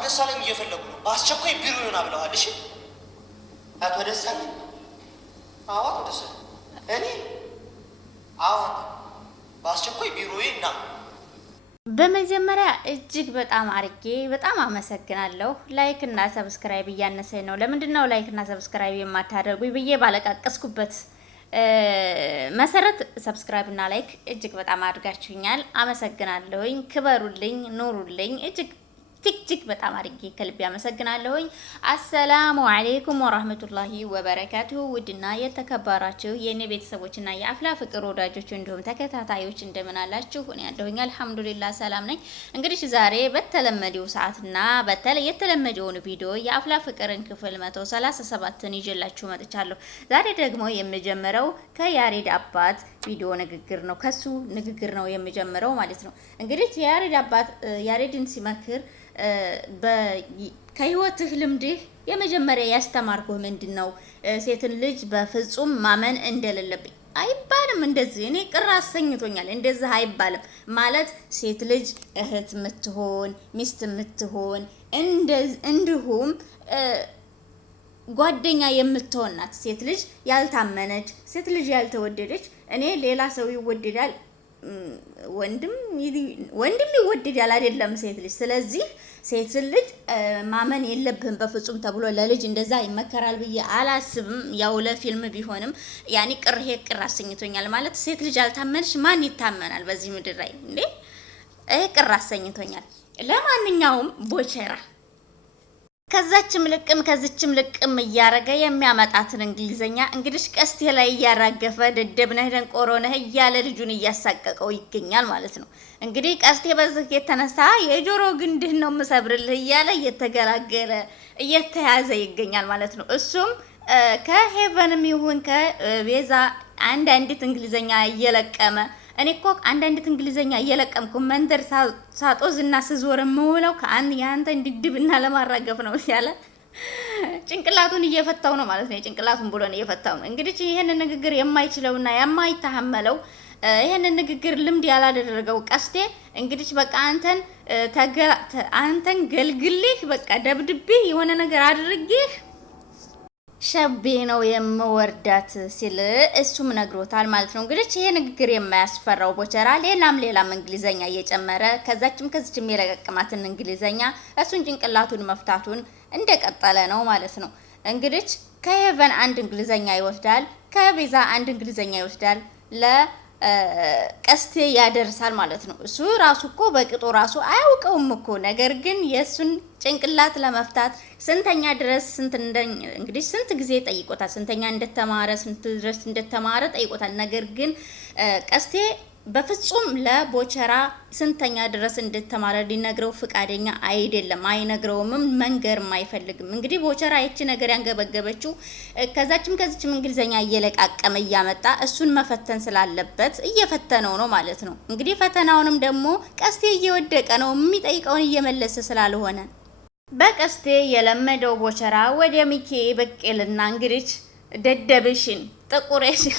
ደሳለኝ እየፈለጉ ነው። በአስቸኳይ ቢሮ ይሆና ብለዋል። እሺ አቶ ደሳለኝ? አዎ አቶ ደሳለኝ። እኔ? አዎ በአስቸኳይ ቢሮዬ ና። በመጀመሪያ እጅግ በጣም አርጌ በጣም አመሰግናለሁ። ላይክ እና ሰብስክራይብ እያነሰኝ ነው። ለምንድነው ላይክ እና ሰብስክራይብ የማታደርጉኝ ብዬ ባለቃቀስኩበት መሰረት ሰብስክራይብ እና ላይክ እጅግ በጣም አድርጋችሁኛል። አመሰግናለሁኝ። ክበሩልኝ፣ ኑሩልኝ። እጅግ በጣም አድርጌ ከልብ ያመሰግናለሁኝ። አሰላሙ አለይኩም ወራህመቱላሂ ወበረካቱሁ። ውድና የተከበራችሁ የኔ ቤተሰቦችና የአፍላ ፍቅር ወዳጆች እንዲሁም ተከታታዮች እንደምን አላችሁ? እኔ ያለሁኝ አልሐምዱሊላህ ሰላም ነኝ። እንግዲህ ዛሬ በተለመደው ሰዓትና በተለይ የተለመደውን ቪዲዮ የአፍላ ፍቅርን ክፍል 137ን ይዤላችሁ መጥቻለሁ። ዛሬ ደግሞ የምጀምረው ከያሬድ አባት ቪዲዮ ንግግር ነው። ከሱ ንግግር ነው የምጀምረው ማለት ነው። እንግዲህ የያሬድ አባት ያሬድን ሲመክር ከህይወትህ ልምድህ የመጀመሪያ ያስተማርኩህ ምንድነው? ሴትን ልጅ በፍጹም ማመን እንደሌለብኝ አይባልም። እንደዚህ እኔ ቅር አሰኝቶኛል። እንደዚህ አይባልም ማለት ሴት ልጅ እህት ምትሆን ሚስት ምትሆን እንዲሁም ጓደኛ የምትሆን ናት። ሴት ልጅ ያልታመነች፣ ሴት ልጅ ያልተወደደች እኔ ሌላ ሰው ይወደዳል ወንድም ይወደዳል አይደለም ሴት ልጅ። ስለዚህ ሴት ልጅ ማመን የለብህም በፍጹም ተብሎ ለልጅ እንደዛ ይመከራል ብዬ አላስብም። ያው ለፊልም ቢሆንም ያኔ ቅር አሰኝቶኛል። ማለት ሴት ልጅ አልታመነች ማን ይታመናል በዚህ ምድር ላይ እንዴ? ቅር አሰኝቶኛል። ለማንኛውም ቦቸራ ከዛችም ልቅም ከዚችም ልቅም እያረገ የሚያመጣትን እንግሊዘኛ እንግዲህ ቀስቴ ላይ እያራገፈ ደደብነህ ደንቆሮነህ እያለ ልጁን እያሳቀቀው ይገኛል ማለት ነው። እንግዲህ ቀስቴ በዚህ የተነሳ የጆሮ ግንድህን ነው የምሰብርልህ እያለ እየተገላገለ እየተያዘ ይገኛል ማለት ነው። እሱም ከሄቨንም ይሁን ከቤዛ አንዲት እንግሊዘኛ እየለቀመ እኔ እኮ አንዲት እንግሊዘኛ እየለቀምኩ መንደር ሳጦዝና ስዞር የምውለው ያንተ እንዲድብና ለማራገፍ ነው ያለ ጭንቅላቱን እየፈታው ነው ማለት ነው። የጭንቅላቱን ብሎን እየፈታው ነው። እንግዲህ ይሄንን ንግግር የማይችለውና የማይተሐመለው ይሄንን ንግግር ልምድ ያላደረገው ቀስቴ እንግዲህ በቃ አንተን ገልግልህ በቃ ደብድቤህ የሆነ ነገር አድርጌህ ሸቤ ነው የምወርዳት ሲል እሱም ነግሮታል ማለት ነው። እንግዲህ ይሄ ንግግር የማያስፈራው ቦቸራ ሌላም እንግሊዘኛ እየጨመረ ከዚችም የለቀቅማትን እንግሊዘኛ እሱን ጭንቅላቱን መፍታቱን እንደቀጠለ ነው ማለት ነው። እንግዲህ ከሄቨን አንድ እንግሊዘኛ ይወስዳል፣ ከቤዛ አንድ እንግሊዘኛ ይወስዳል፣ ቀስቴ ያደርሳል ማለት ነው። እሱ ራሱ እኮ በቅጡ ራሱ አያውቀውም እኮ። ነገር ግን የሱን ጭንቅላት ለመፍታት ስንተኛ ድረስ እንግዲህ ስንት ጊዜ ጠይቆታል። ስንተኛ እንደተማረ ስንት ድረስ እንደተማረ ጠይቆታል። ነገር ግን ቀስቴ በፍጹም ለቦቸራ ስንተኛ ድረስ እንደተማረ ሊነግረው ፍቃደኛ አይደለም። አይነግረውም፣ መንገርም አይፈልግም። እንግዲህ ቦቸራ ይቺ ነገር ያንገበገበችው ከዚችም እንግሊዘኛ እየለቃቀመ እያመጣ እሱን መፈተን ስላለበት እየፈተነው ነው ማለት ነው። እንግዲህ ፈተናውንም ደግሞ ቀስቴ እየወደቀ ነው፣ የሚጠይቀውን እየመለሰ ስላልሆነ በቀስቴ የለመደው ቦቸራ ወደ ሚኬ በቄልና እንግዲህ ደደብሽን ጥቁሬሽን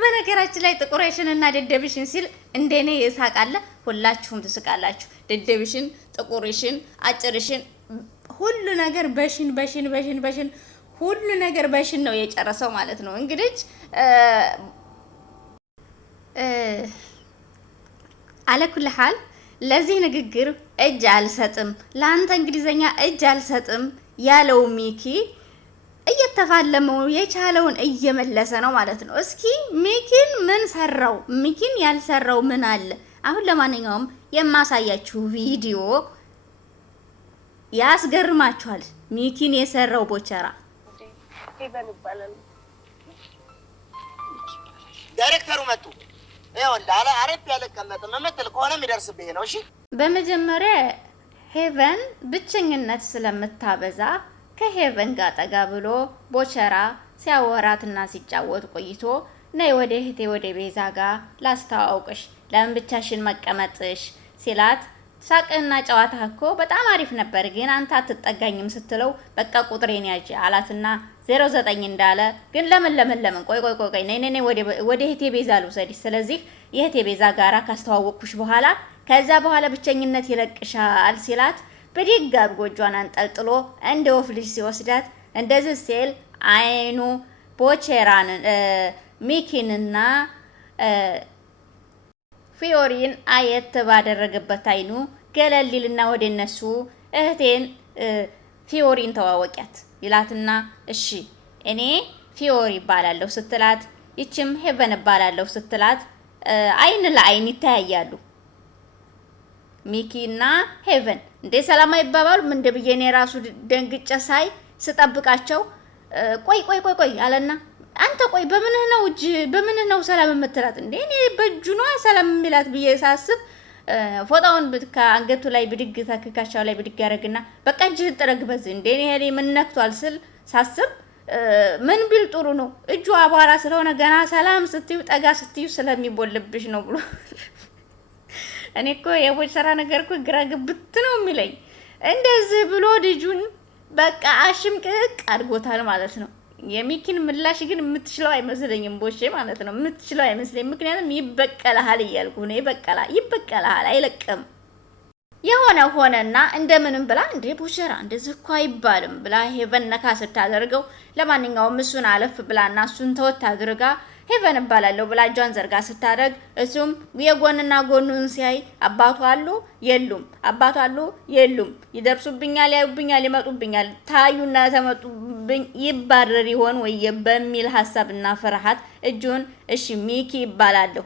በነገራችን ላይ ጥቁሬሽን እና ደደብሽን ሲል እንደኔ ይሳቃለ። ሁላችሁም ትስቃላችሁ። ደደብሽን፣ ጥቁሬሽን፣ አጭርሽን ሁሉ ነገር በሽን ሁሉ ነገር በሽን ነው የጨረሰው ማለት ነው። እንግዲህ አለኩል ሐል ለዚህ ንግግር እጅ አልሰጥም፣ ለአንተ እንግሊዘኛ እጅ አልሰጥም ያለው ሚኪ እየተፋለመው የቻለውን እየመለሰ ነው ማለት ነው። እስኪ ሚኪን ምን ሰራው? ሚኪን ያልሰራው ምን አለ? አሁን ለማንኛውም የማሳያችሁ ቪዲዮ ያስገርማችኋል። ሚኪን የሰራው ቦቸራ ሄቨን ይባላል። ዳይሬክተሩ መጡ። ይኸውልህ አረብ ያለቀመጠ መመተል ከሆነ የሚደርስብህ ነው። እሺ በመጀመሪያ ሄቨን ብቸኝነት ስለምታበዛ ከሄቨን ጋር ጠጋ ብሎ ቦቸራ ሲያወራትና ሲጫወት ቆይቶ ነይ ወደ እህቴ ወደ ቤዛ ጋር ላስተዋውቅሽ፣ ለምን ብቻሽን መቀመጥሽ ሲላት ሳቅና ጨዋታ እኮ በጣም አሪፍ ነበር፣ ግን አንተ አትጠጋኝም ስትለው በቃ ቁጥሬን ያዥ አላትና 09 እንዳለ ግን ለምን ቆይ ነይ ወደ እህቴ ቤዛ ልውሰድሽ። ስለዚህ የእህቴ ቤዛ ጋራ ካስተዋወቅኩሽ በኋላ ከዛ በኋላ ብቸኝነት ይለቅሻል ሲላት ብድግ አድርጎ እጇን አንጠልጥሎ እንደ ወፍ ልጅ ሲወስዳት እንደዚህ ሲል አይኑ ቦቼራን ሚኪንና ፊዮሪን አየት ባደረገበት አይኑ ገለሊልና ወደ እነሱ እህቴን ፊዮሪን ተዋወቂያት ይላትና እሺ እኔ ፊዮሪ ይባላለሁ ስትላት ይችም ሄቨን ይባላለሁ ስትላት አይን ለአይን ይተያያሉ። ሚኪና ሄቨን እንዴ ሰላም አይባባሉም እንደ ብዬ እኔ ራሱ ደንግጬ ሳይ ስጠብቃቸው ቆይ አለና አንተ ቆይ በምንህ ነው ሰላም የምትላት እንዴ እኔ በእጁ ነው ሰላም የሚላት ብዬ ሳስብ ፎጣውን ከአንገቱ ላይ ብድግ ተከካሻው ላይ ብድግ ያደርግና በቃ እጅህን ጥረግ በዚህ እንዴ እኔ ምን ነክቷል ስል ሳስብ ምን ቢል ጥሩ ነው እጁ አቧራ ስለሆነ ገና ሰላም ስትዩ ጠጋ ስትዩ ስለሚቦልብሽ ነው ብሎ እኔ እኮ የቦቸራ ነገር እኮ ግራ ግብት ነው የሚለኝ። እንደዚህ ብሎ ልጁን በቃ አሽምቅቅ አድርጎታል ማለት ነው። የሚኪን ምላሽ ግን የምትችለው አይመስለኝም ቦቼ ማለት ነው። የምትችለው አይመስለኝም። ምክንያቱም ይበቀልሃል እያልኩ ነው። ይበቀልሃል አይለቅም። የሆነ ሆነና እንደምንም ብላ እንዴ ቦቸራ እንደዚህ እኮ አይባልም ብላ ሄቨን ነካ ስታደርገው ለማንኛውም እሱን አለፍ ብላና እሱን ተወት አድርጋ ሄቨን እባላለሁ ብላ እጇን ዘርጋ ስታደርግ እሱም የጎንና ጎኑን ሲያይ አባቱ አሉ የሉም፣ አባቱ አሉ የሉም፣ ይደርሱብኛል፣ ያዩብኛል፣ ይመጡብኛል፣ ታዩና ተመጡብኝ ይባረር ይሆን ወይ በሚል ሀሳብና ፍርሃት እጁን እሺ ሚኪ እባላለሁ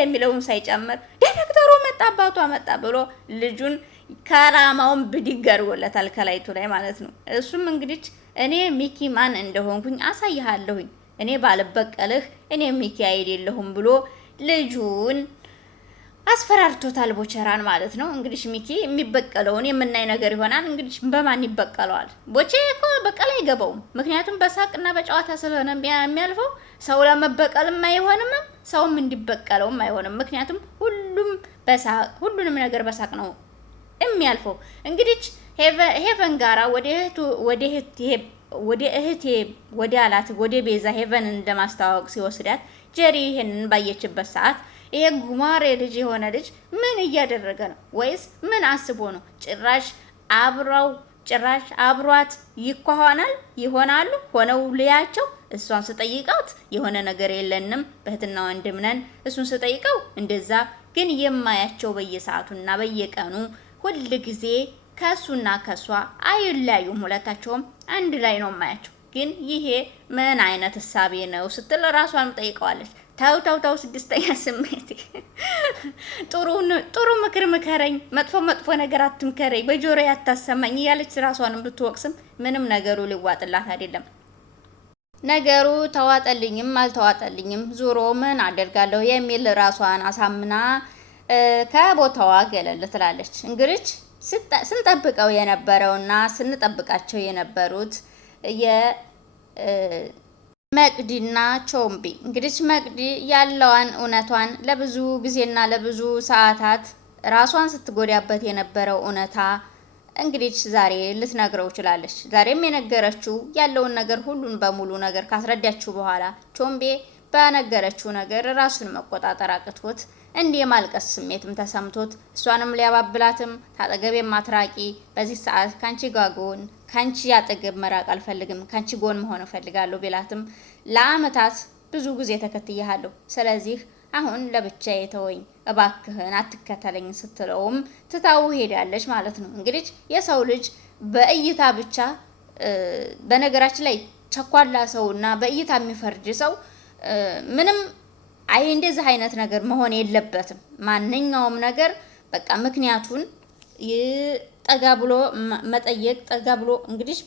የሚለውን ሳይጨምር ዳይሬክተሩ መጣ አባቷ መጣ ብሎ ልጁን ከራማውን ብድግ አድርጎለታል ከላይቱ ላይ ማለት ነው። እሱም እንግዲህ እኔ ሚኪ ማን እንደሆንኩኝ አሳይሃለሁኝ እኔ ባልበቀልህ እኔ ሚኪ አይደለሁም ብሎ ልጁን አስፈራርቶታል ቦቸራን ማለት ነው። እንግዲህ ሚኪ የሚበቀለውን የምናይ ነገር ይሆናል። እንግዲህ በማን ይበቀለዋል? ቦቼ እኮ በቀል አይገባውም። ምክንያቱም በሳቅና በጨዋታ ስለሆነ የሚያልፈው ሰው ለመበቀልም አይሆንም፣ ሰውም እንዲበቀለውም አይሆንም። ምክንያቱም ሁሉንም ነገር በሳቅ ነው የሚያልፈው። እንግዲህ ሄቨን ጋራ ወደ እህቴ ወደ አላት ወደ ቤዛ ሄቨንን እንደማስተዋወቅ ሲወስዳት ጀሪ ይሄንን ባየችበት ሰዓት ይሄ ጉማሬ ልጅ የሆነ ልጅ ምን እያደረገ ነው? ወይስ ምን አስቦ ነው? ጭራሽ አብሯት ይሆናሉ ሆነው ልያቸው። እሷን ስጠይቃት የሆነ ነገር የለንም በእህትና ወንድም ነን። እሱን ስጠይቀው እንደዛ ግን የማያቸው በየሰዓቱና በየቀኑ ሁል ጊዜ ከሱና ከሷ አይለያዩም። ሁለታቸውም አንድ ላይ ነው የማያቸው። ግን ይሄ ምን አይነት እሳቤ ነው ስትል ራሷን ጠይቀዋለች። ታው ስድስተኛ ስሜት ጥሩ ምክር ምከረኝ፣ መጥፎ ነገር አትምከረኝ፣ በጆሮ ያታሰማኝ እያለች ራሷንም ብትወቅስም ምንም ነገሩ ሊዋጥላት አይደለም። ነገሩ ተዋጠልኝም አልተዋጠልኝም ዙሮ ምን አደርጋለሁ የሚል ራሷን አሳምና ከቦታዋ ገለል ትላለች። እንግዲህ ስንጠብቀው የነበረውና ስንጠብቃቸው የነበሩት መቅዲና ቾምቢ እንግዲህ መቅዲ ያለዋን እውነቷን ለብዙ ጊዜና ለብዙ ሰዓታት ራሷን ስትጎዳበት የነበረው እውነታ እንግዲህ ዛሬ ልትነግረው ችላለች። ዛሬም የነገረችው ያለውን ነገር ሁሉን በሙሉ ነገር ካስረዳችው በኋላ ቾምቤ በነገረችው ነገር ራሱን መቆጣጠር አቅቶት እንዲህ የማልቀስ ስሜትም ተሰምቶት እሷንም ሊያባብላትም ታጠገቤ ማትራቂ በዚህ ሰዓት ካንቺ ጋጎን ካንቺ ያጠገብ መራቅ አልፈልግም፣ ካንቺ ጎን መሆን እፈልጋለሁ ቢላትም ለአመታት ብዙ ጊዜ ተከትያለሁ፣ ስለዚህ አሁን ለብቻዬ ተወኝ እባክህን አትከተለኝ ስትለውም ትታው ሄዳለች ማለት ነው። እንግዲህ የሰው ልጅ በእይታ ብቻ በነገራችን ላይ ቸኳላ ሰውና በእይታ የሚፈርድ ሰው ምንም እንደዚህ አይነት ነገር መሆን የለበትም። ማንኛውም ነገር በቃ ምክንያቱን ጠጋ ብሎ መጠየቅ ጠጋ ብሎ እንግዲህ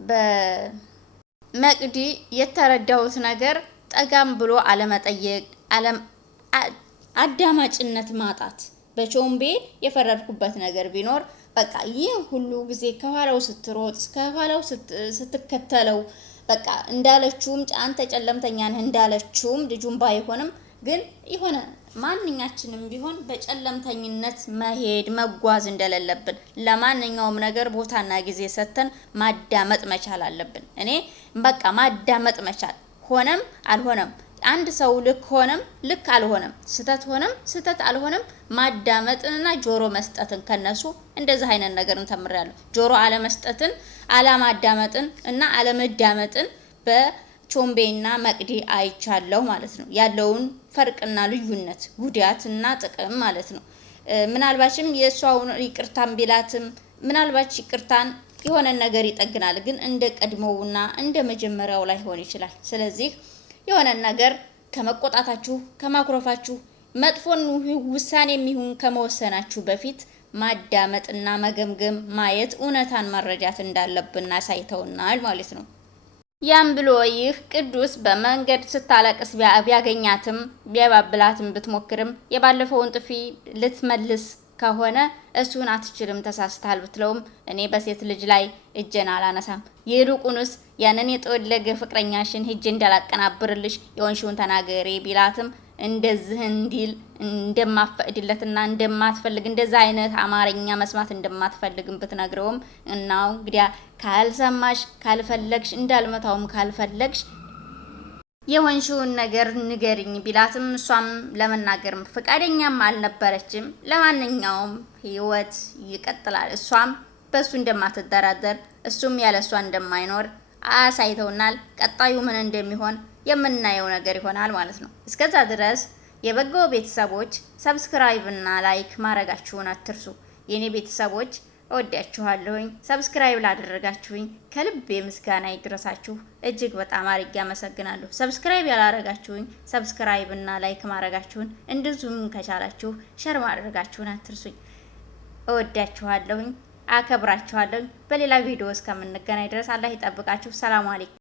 በመቅዲ የተረዳሁት ነገር ጠጋም ብሎ አለመጠየቅ አዳማጭነት ማጣት። በቾምቤ የፈረድኩበት ነገር ቢኖር በቃ ይህ ሁሉ ጊዜ ከኋላው ስትሮጥ ከኋላው ስትከተለው በቃ እንዳለችውም አንተ ጨለምተኛ ነህ እንዳለችውም ልጁም ባይሆንም ግን የሆነ ማንኛችንም ቢሆን በጨለምተኝነት መሄድ መጓዝ እንደሌለብን ለማንኛውም ነገር ቦታና ጊዜ ሰጥተን ማዳመጥ መቻል አለብን። እኔ በቃ ማዳመጥ መቻል ሆነም አልሆነም አንድ ሰው ልክ ሆነም ልክ አልሆነም፣ ስተት ሆነም ስተት አልሆነም ማዳመጥንና ጆሮ መስጠትን ከነሱ እንደዚህ አይነት ነገርን ተምሬያለሁ። ጆሮ አለመስጠትን፣ አለማዳመጥን እና አለመዳመጥን በቾምቤና መቅዲ አይቻለሁ ማለት ነው። ያለውን ፈርቅና ልዩነት ጉዳትና ጥቅም ማለት ነው። ምናልባችም የእሷውን ይቅርታን ቢላትም ምናልባች ይቅርታን የሆነ ነገር ይጠግናል፣ ግን እንደ ቀድሞውና እንደ መጀመሪያው ላይ ሆን ይችላል። ስለዚህ የሆነ ነገር ከመቆጣታችሁ ከማኩረፋችሁ መጥፎን ውሳኔ የሚሆን ከመወሰናችሁ በፊት ማዳመጥና መገምገም ማየት እውነታን መረዳት እንዳለብን አሳይተውናል ማለት ነው። ያም ብሎ ይህ ቅዱስ በመንገድ ስታለቅስ ቢያገኛትም ቢያባብላትም ብትሞክርም የባለፈውን ጥፊ ልትመልስ ከሆነ እሱን አትችልም ተሳስታል ብትለውም እኔ በሴት ልጅ ላይ እጄን አላነሳም፣ ይልቁንስ ያንን የጠወለገ ፍቅረኛሽን ሂጅ እንዳላቀናብርልሽ የወንሽውን ተናገሬ ቢላትም እንደዚህ እንዲል እንደማፈቅድለትና እንደማትፈልግ እንደዛ አይነት አማርኛ መስማት እንደማትፈልግም ብትነግረውም እናው እንግዲያ ካልሰማሽ ካልፈለግሽ እንዳልመታውም ካልፈለግሽ የወንሽውን ነገር ንገሪኝ ቢላትም እሷም ለመናገርም ፈቃደኛም አልነበረችም። ለማንኛውም ህይወት ይቀጥላል። እሷም በሱ እንደማትደራደር እሱም ያለ እሷ እንደማይኖር አሳይተውናል። ቀጣዩ ምን እንደሚሆን የምናየው ነገር ይሆናል ማለት ነው። እስከዛ ድረስ የበጎ ቤተሰቦች ሰብስክራይብ እና ላይክ ማድረጋችሁን አትርሱ። የኔ ቤተሰቦች እወዳችኋለሁኝ። ሰብስክራይብ ላደረጋችሁኝ ከልቤ ምስጋና ይድረሳችሁ። እጅግ በጣም አድርጌ አመሰግናለሁ። ሰብስክራይብ ያላደረጋችሁኝ ሰብስክራይብ እና ላይክ ማድረጋችሁን እንደዚሁም ከቻላችሁ ሸር ማድረጋችሁን አትርሱኝ። እወዳችኋለሁኝ፣ አከብራችኋለሁኝ። በሌላ ቪዲዮ እስከምንገናኝ ድረስ አላህ ይጠብቃችሁ። ሰላም አለይኩም።